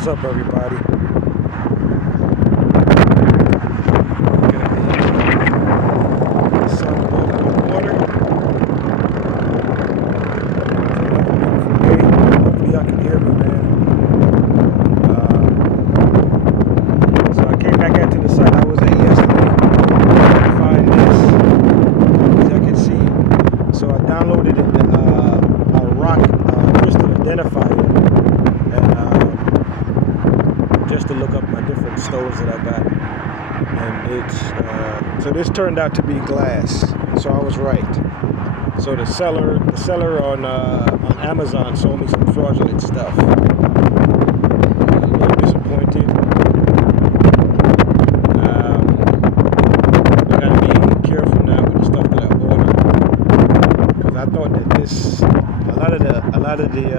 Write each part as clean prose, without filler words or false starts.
What's up, everybody? Sun above the water. Hopefully y'all can hear me, man. So I came back out to the site I was at yesterday to find this, as y'all can see. So I downloaded a rock crystal identifier, and just to look up my different stones that I got. And it's so this turned out to be glass, so I was right. So the seller on Amazon sold me some fraudulent stuff. A little disappointed. I gotta be careful now with the stuff that I order, because I thought that a lot of the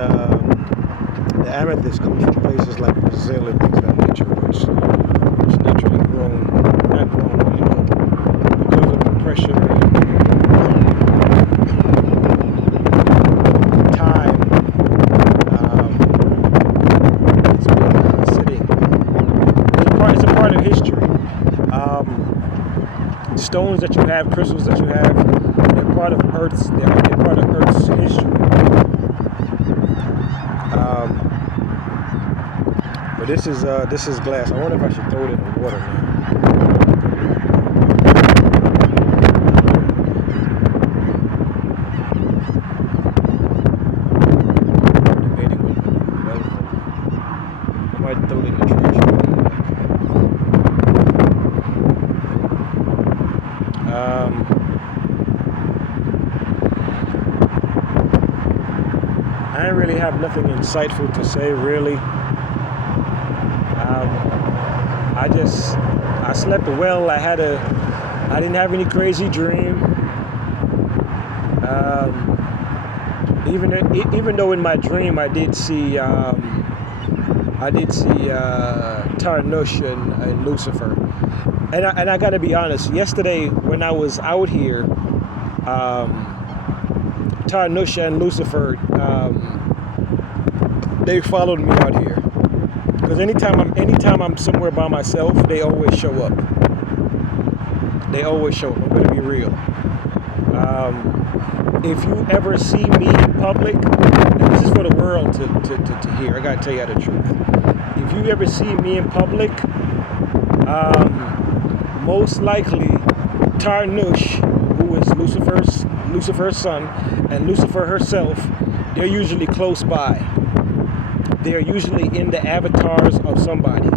amethyst comes from places like Brazil and things of that nature, which it's naturally grown, not grown, because of the pressure and time, it's been sitting. It's a part of history. Stones that you have, crystals that you have, they're part of Earth's history. But this is glass. I wonder if I should throw it in the water now. I'm debating what to do. I might throw it in the trash. I didn't really have nothing insightful to say, really. I slept well. I didn't have any crazy dream. Even though in my dream I did see Tarnush and Lucifer. And I gotta be honest, yesterday when I was out here, Tarnush and Lucifer, they followed me out here. Because anytime I'm somewhere by myself, they always show up. I'm gonna be real. If you ever see me in public, and this is for the world to hear, I gotta tell you the truth. If you ever see me in public, most likely Tarnush, who is Lucifer's son, and Lucifer herself, they're usually close by. They're usually in the avatars of somebody.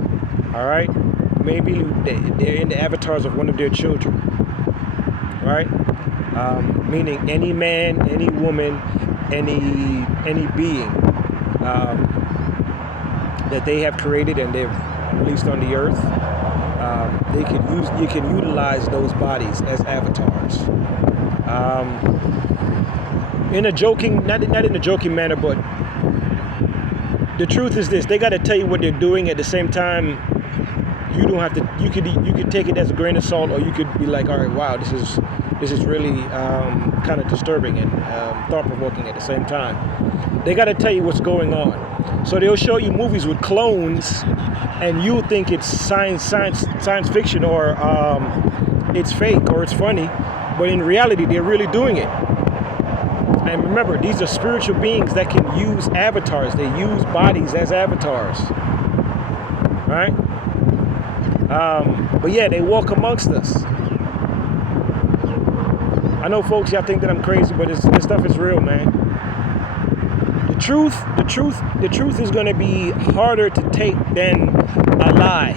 All right, maybe they're in the avatars of one of their children. Right, meaning any man, any woman, any being that they have created and they've released on the earth. You can utilize those bodies as avatars. In a joking, not in a joking manner, but the truth is this: they got to tell you what they're doing. At the same time, you don't have to. You could take it as a grain of salt, or you could be like, all right, wow, this is really kind of disturbing and thought-provoking at the same time. They got to tell you what's going on. So they'll show you movies with clones, and you think it's science fiction, or it's fake, or it's funny, but in reality, they're really doing it. And remember, these are spiritual beings that can use avatars. They use bodies as avatars, right? But yeah, they walk amongst us. I know, folks, y'all think that I'm crazy, but this stuff is real, man. The truth is going to be harder to take than a lie,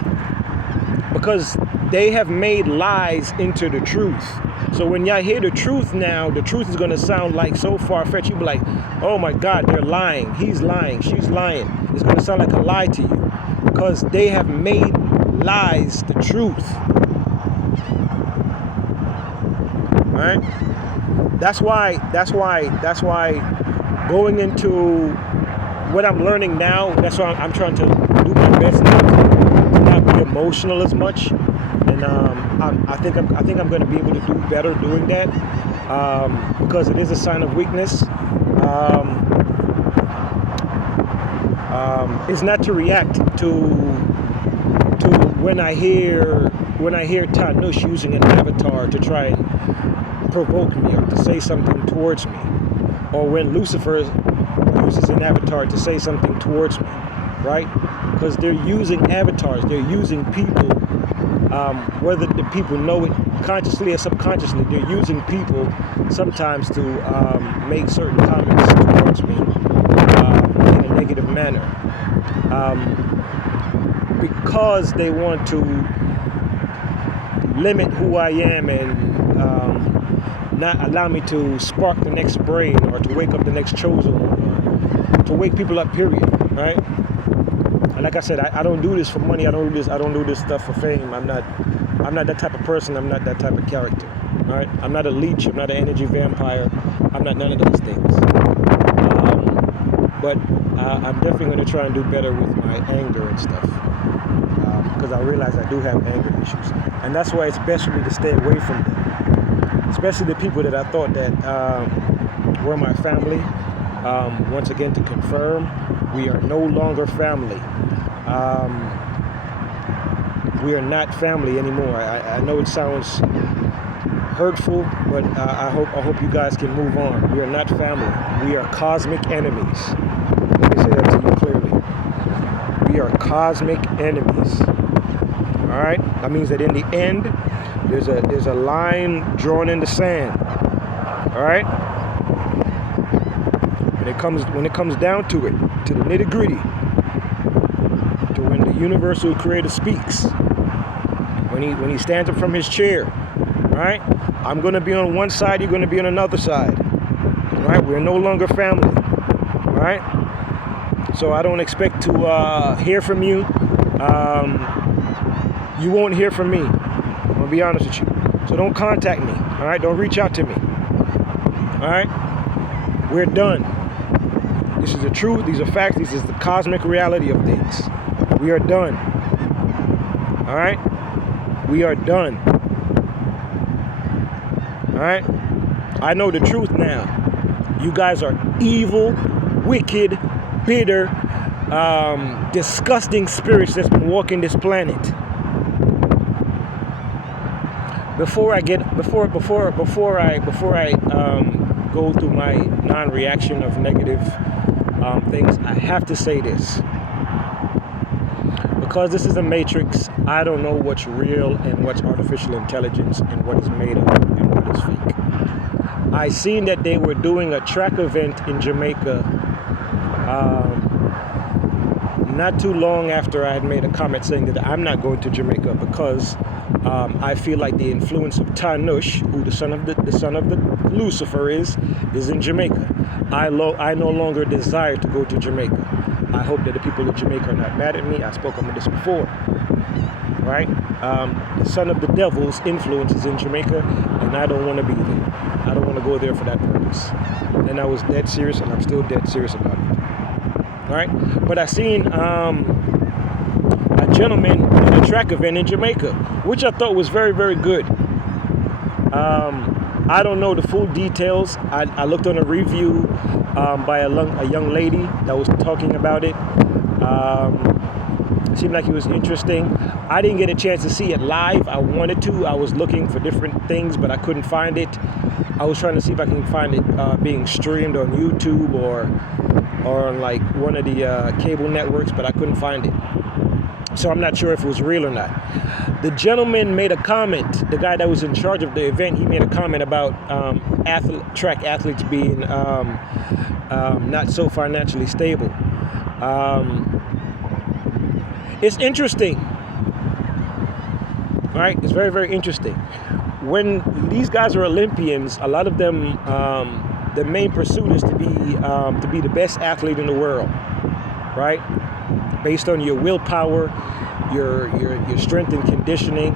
because they have made lies into the truth. So when y'all hear the truth now, the truth is going to sound like so far-fetched. You'll be like, oh my God, they're lying. He's lying. She's lying. It's going to sound like a lie to you, because they have made lies the truth. Right? That's why going into what I'm learning now, that's why I'm trying to do my best now to not be emotional as much. And I think I'm going to be able to do better doing that, because it is a sign of weakness. is not to react to when I hear Tanush using an avatar to try and provoke me or to say something towards me, or when Lucifer uses an avatar to say something towards me, right? Because they're using avatars, they're using people, whether the people know it consciously or subconsciously, they're using people sometimes to make certain comments towards me in a negative manner, because they want to limit who I am and not allow me to spark the next brain or to wake up the next chosen one, or to wake people up, period, right? And like I said, I don't do this for money. I don't do this stuff for fame. I'm not that type of person. I'm not that type of character. All right. I'm not a leech. I'm not an energy vampire. I'm not none of those things. But I'm definitely going to try and do better with my anger and stuff, because I realize I do have anger issues, and that's why it's best for me to stay away from them, especially the people that I thought that were my family. Once again, to confirm, we are no longer family. We are not family anymore. I know it sounds hurtful, but I hope you guys can move on. We are not family. We are cosmic enemies. Let me say that to you clearly. We are cosmic enemies. All right. That means that in the end, there's a line drawn in the sand. All right. When it comes down to it, to the nitty gritty, to when the universal creator speaks, when he stands up from his chair, all right, I'm going to be on one side, you're going to be on another side, all right? We're no longer family, all right? So I don't expect to hear from you. You won't hear from me. I'm going to be honest with you. So don't contact me, all right? Don't reach out to me, all right? We're done. This is the truth. These are facts. This is the cosmic reality of things. We are done. All right? We are done. All right? I know the truth now. You guys are evil, wicked, bitter, disgusting spirits that's been walking this planet. Before I go through my non-reaction of negative things, I have to say this. Because this is a matrix, I don't know what's real and what's artificial intelligence and what is made up and what is fake. I seen that they were doing a track event in Jamaica not too long after I had made a comment saying that I'm not going to Jamaica because I feel like the influence of Tanush, who the son of the Lucifer is in Jamaica. I no longer desire to go to Jamaica. I hope that the people of Jamaica are not mad at me. I spoke on this before, right? The son of the devil's influence is in Jamaica, and I don't want to be there. I don't want to go there for that purpose. And I was dead serious, and I'm still dead serious about it. All right? But I seen a gentleman in a track event in Jamaica, which I thought was very, very good. I don't know the full details. I looked on a review by a young lady that was talking about it. It seemed like it was interesting. I didn't get a chance to see it live. I wanted to. I was looking for different things, but I couldn't find it. I was trying to see if I can find it being streamed on YouTube or on like one of the cable networks, but I couldn't find it. So I'm not sure if it was real or not. The gentleman made a comment, the guy that was in charge of the event, he made a comment about track athletes being not so financially stable. It's interesting, right? It's very, very interesting. When these guys are Olympians, a lot of them, the main pursuit is to be the best athlete in the world, right? Based on your willpower, your strength and conditioning,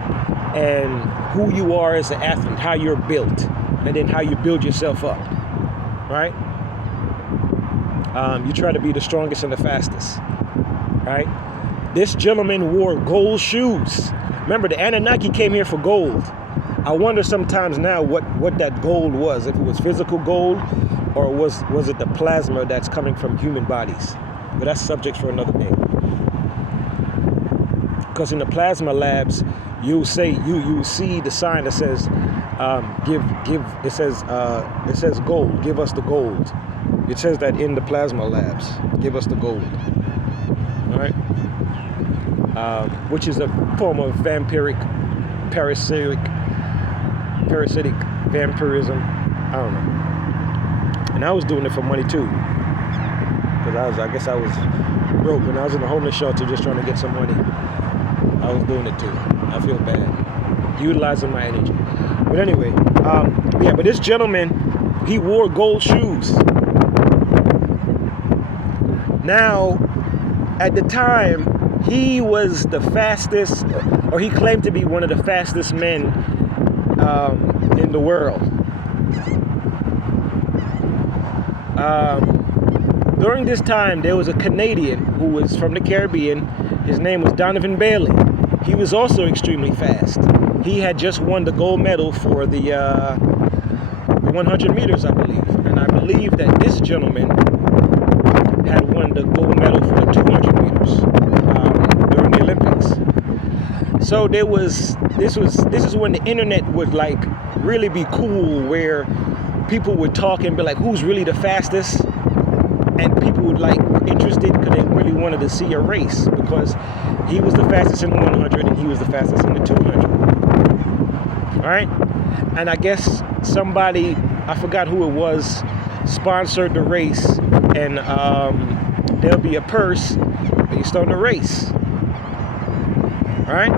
and who you are as an athlete, how you're built, and then how you build yourself up, right? You try to be the strongest and the fastest, right? This gentleman wore gold shoes. Remember, the Anunnaki came here for gold. I wonder sometimes now what that gold was, if it was physical gold or was it the plasma that's coming from human bodies. But that's subject for another day. Because in the plasma labs, you see the sign that says it says gold, give us the gold. It says that in the plasma labs, give us the gold. All right, which is a form of parasitic vampirism. I don't know. And I was doing it for money too, because I guess I was broke when I was in the homeless shelter just trying to get some money. I was doing it too. I feel bad, utilizing my energy. But anyway, yeah. But this gentleman, he wore gold shoes. Now, at the time, he was the fastest, or he claimed to be one of the fastest men in the world. During this time, there was a Canadian who was from the Caribbean. His name was Donovan Bailey. He was also extremely fast. He had just won the gold medal for the 100 meters, I believe. And I believe that this gentleman had won the gold medal for the 200 meters during the Olympics. So this is when the internet would like really be cool, where people would talk and be like, who's really the fastest? And people would like were interested because they really wanted to see a race, because he was the fastest in the 100 and he was the fastest in the 200. All right. And I guess somebody, I forgot who it was, sponsored the race, and there'll be a purse based on the race. All right.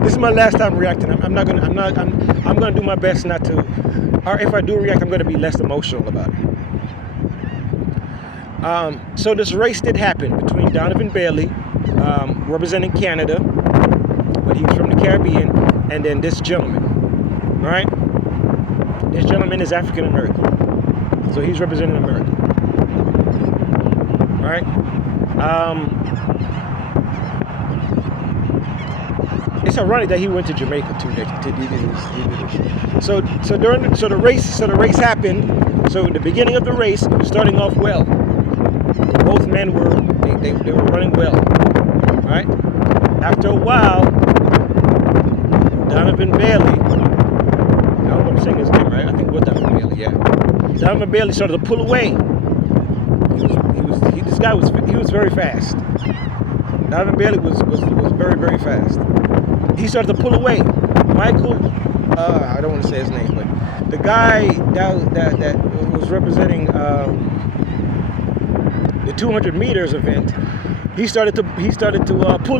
This is my last time reacting. I'm gonna do my best not to, or if I do react, I'm gonna be less emotional about it. So this race did happen between Donovan Bailey, representing Canada, but he was from the Caribbean, and then this gentleman. All right. This gentleman is African American, so he's representing America. All right. It's ironic that he went to Jamaica too. So the race happened. So in the beginning of the race, it was starting off well. Both men were running well. All right. After a while, Donovan Bailey, I don't know if I'm saying his name right. I think it was Donovan Bailey. Yeah. Donovan Bailey started to pull away. He was very fast. Donovan Bailey was very, very fast. He started to pull away. Michael, I don't want to say his name, but the guy that was representing the 200 meters event, he started to pull up. You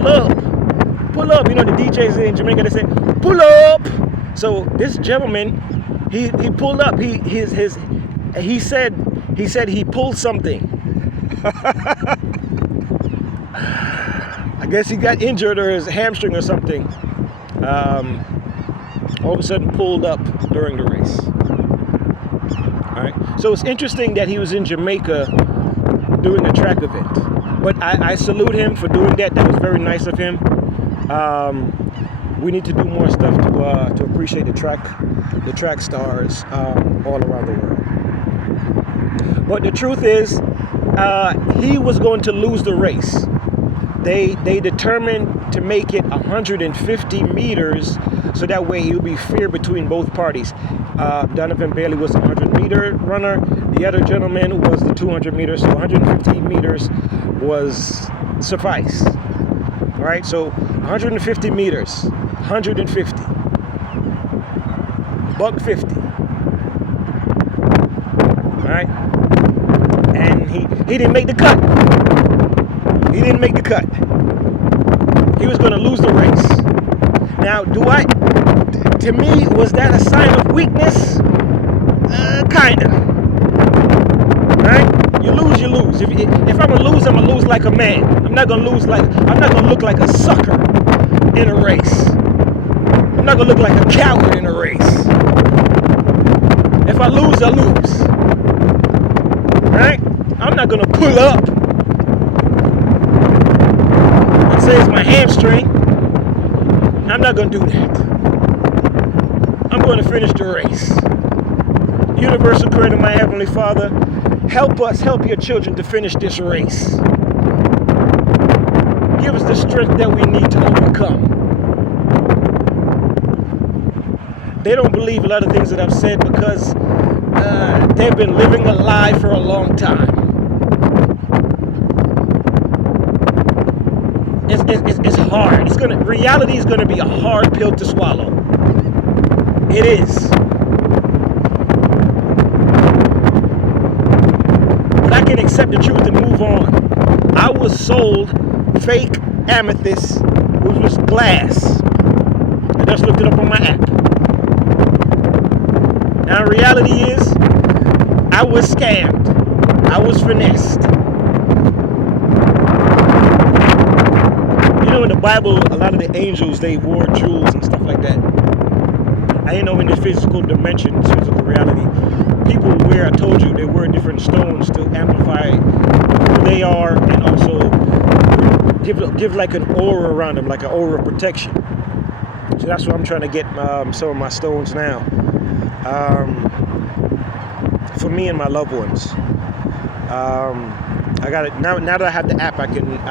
know, the DJs in Jamaica, they say pull up. So this gentleman, he pulled up. He said he pulled something. I guess he got injured, or his hamstring or something. All of a sudden pulled up during the race. All right. So it's interesting that he was in Jamaica doing a track event. But I salute him for doing that. That was very nice of him. We need to do more stuff to appreciate the track stars all around the world. But the truth is, he was going to lose the race. They determined to make it 150 meters, so that way it would be fair between both parties. Donovan Bailey was a 100-meter runner. The other gentleman was the 200 meters. So 150 meters was suffice. All right. So 150 meters, 150, $150. All right. And he didn't make the cut. He didn't make the cut. He was going to lose the race. Now, to me, was that a sign of weakness? Kinda. Right? You lose, you lose. If I'm going to lose, I'm going to lose like a man. I'm not going to look like a sucker in a race. I'm not going to look like a coward in a race. If I lose, I lose. Right? I'm not going to pull up and say it's my hamstring. I'm not going to do that. I'm going to finish the race. Universal Creator, my Heavenly Father, Help us, help your children to finish this race. Give us the strength that we need to overcome. They don't believe a lot of things that I've said because they've been living a lie for a long time. It's hard. Reality is gonna be a hard pill to swallow. It is. But I can accept the truth and move on. I was sold fake amethyst, which was glass. I just looked it up on my app. Now reality is, I was scammed. I was finessed. You know, in the Bible, a lot of the angels, they wore jewels and stuff like that. I know in the physical dimension, physical reality, people wear, I told you, they wear different stones to amplify who they are and also give like an aura around them, like an aura of protection. So that's what I'm trying to get some of my stones now. For me and my loved ones. I got it now. Now that I have the app, I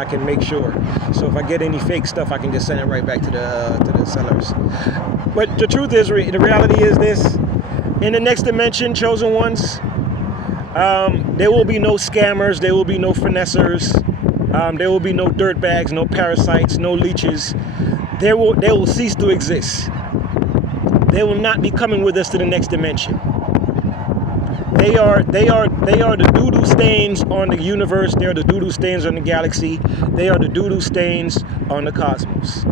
can make sure. So if I get any fake stuff, I can just send it right back to the sellers. But the truth is, the reality is this: in the next dimension, chosen ones, there will be no scammers. There will be no finessers. There will be no dirtbags, no parasites, no leeches. They will cease to exist. They will not be coming with us to the next dimension. They are the doo-doo stains on the universe. They are the doo-doo stains on the galaxy. They are the doo-doo stains on the cosmos.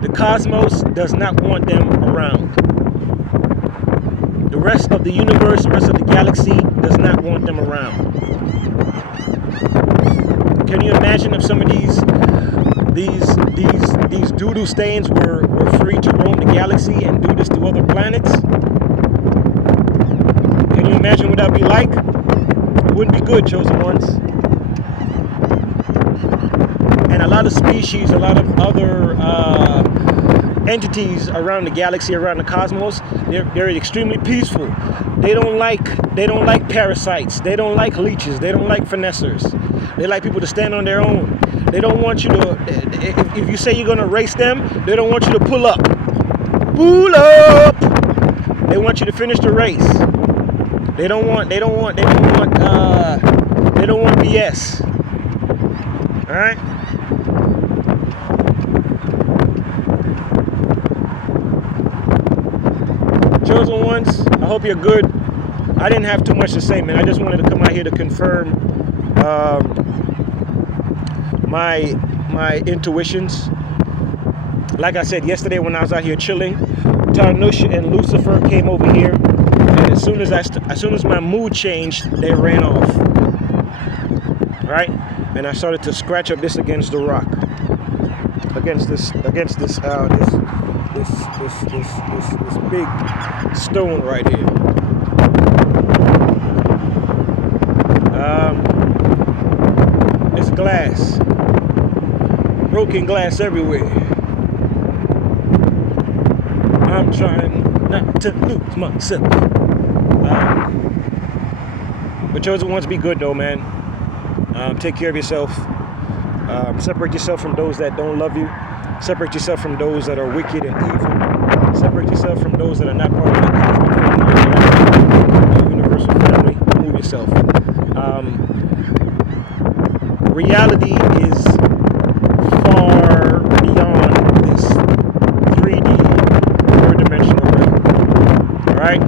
The cosmos does not want them around. The rest of the universe, the rest of the galaxy does not want them around. Can you imagine if some of these doo-doo stains were free to roam the galaxy and do this to other planets? Can you imagine what that'd be like? It wouldn't be good, chosen ones. And a lot of species, a lot of other entities around the galaxy, around the cosmos, they're extremely peaceful. They don't like parasites. They don't like leeches. They don't like finessers. They like people to stand on their own. They don't want you to, if you say you're gonna race them, they don't want you to pull up. Pull up! They want you to finish the race. They don't want BS. Alright? Chosen ones, I hope you're good. I didn't have too much to say, man. I just wanted to come out here to confirm my intuitions. Like I said yesterday when I was out here chilling, Tarnush and Lucifer came over here, and as soon as my mood changed, they ran off. Right? And I started to scratch up this against the rock, against this big stone right here. It's glass, broken glass everywhere. I'm trying not to lose myself. But chosen ones, be good though, man. Take care of yourself. Separate yourself from those that don't love you. Separate yourself from those that are wicked and evil. Separate yourself from those that are not part of the cosmic family, the universal family. Move yourself. Reality is far beyond this 3D, third-dimensional realm. All right?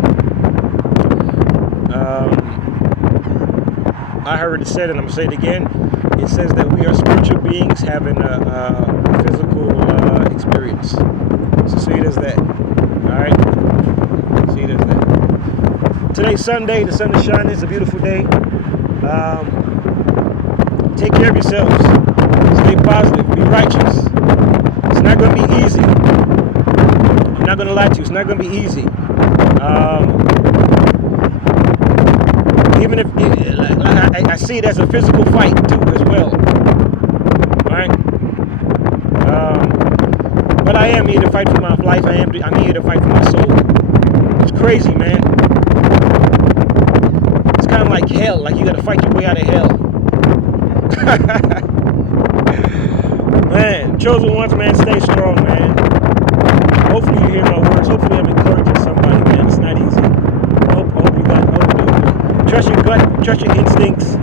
I heard it said, and I'm going to say it again. It says that we are spiritual beings having a physical experience. So see it as that. All right? See it as that. Today's Sunday. The sun is shining. It's a beautiful day. Take care of yourselves. Stay positive. Be righteous. It's not going to be easy. I'm not going to lie to you. It's not going to be easy. Even if I see it as a physical fight too, as well. All right. But I am here to fight for my life. I'm here to fight for my soul. It's crazy, man. It's kind of like hell, like you got to fight your way out of hell. Man, chosen ones, man, stay strong, man. Hopefully you hear my words. Hopefully I'm encouraging somebody, man. It's not easy. I hope you got. Trust your gut, trust your instincts.